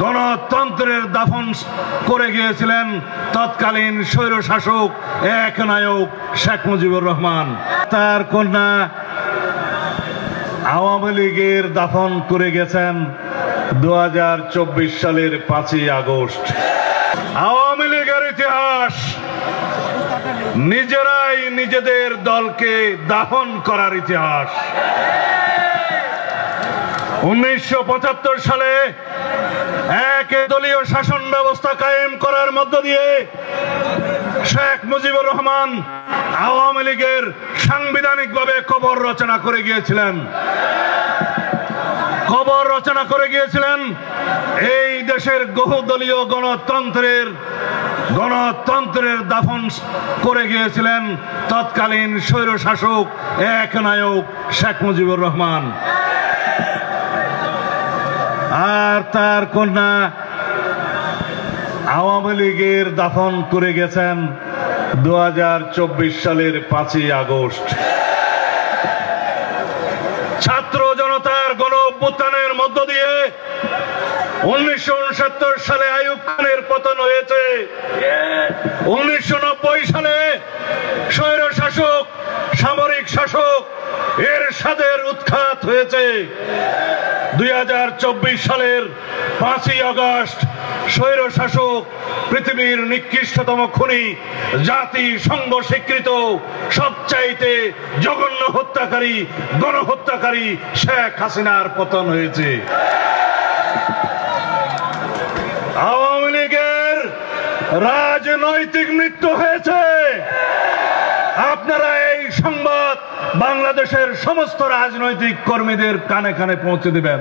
গণতন্ত্রের দাফন করে গিয়েছিলেন তৎকালীন স্বৈরশাসক একনায়ক শেখ মুজিবুর রহমান। তার কন্যা আওয়ামী লীগের দাফন করে গেছেন 2024 সালের 5ই আগস্ট। আওয়ামী লীগের ইতিহাস নিজেরাই নিজেদের দলকে দাফন করার ইতিহাস। 1975 সালে এক দলীয় শাসন ব্যবস্থা কায়েম করার মধ্য দিয়ে শেখ মুজিবুর রহমান আওয়ামী লীগের সাংবিধানিকভাবে কবর রচনা করে গিয়েছিলেন। এই দেশের বহুদলীয় গণতন্ত্রের দাফন করে গিয়েছিলেন তৎকালীন স্বৈরশাসক একনায়ক শেখ মুজিবুর রহমান। আর তার কন্যা আওয়ামী লীগের দাফন করে গেছেন 2024 সালের 5ই আগস্ট। ছাত্র জনতার গণ অভ্যুত্থানের মধ্য দিয়ে 1969 সালে আইয়ুব খানের পতন হয়েছে। 1990 সালে স্বৈরশাসক সামরিক শাসক এরশাদের উৎখাত হয়েছে। 2024 সালের 5ই আগস্ট স্বৈরশাসক পৃথিবীর নিকৃষ্টতম খুনি, জাতিসংঘ স্বীকৃত সবচাইতে জঘন্য হত্যাকারী, গণহত্যাকারী শেখ হাসিনার পতন হয়েছে। আওয়ামী লীগের রাজনৈতিক মৃত্যু হয়েছে। আপনারা এই সংবাদ বাংলাদেশের সমস্ত রাজনৈতিক কর্মীদের কানে কানে পৌঁছে দিবেন।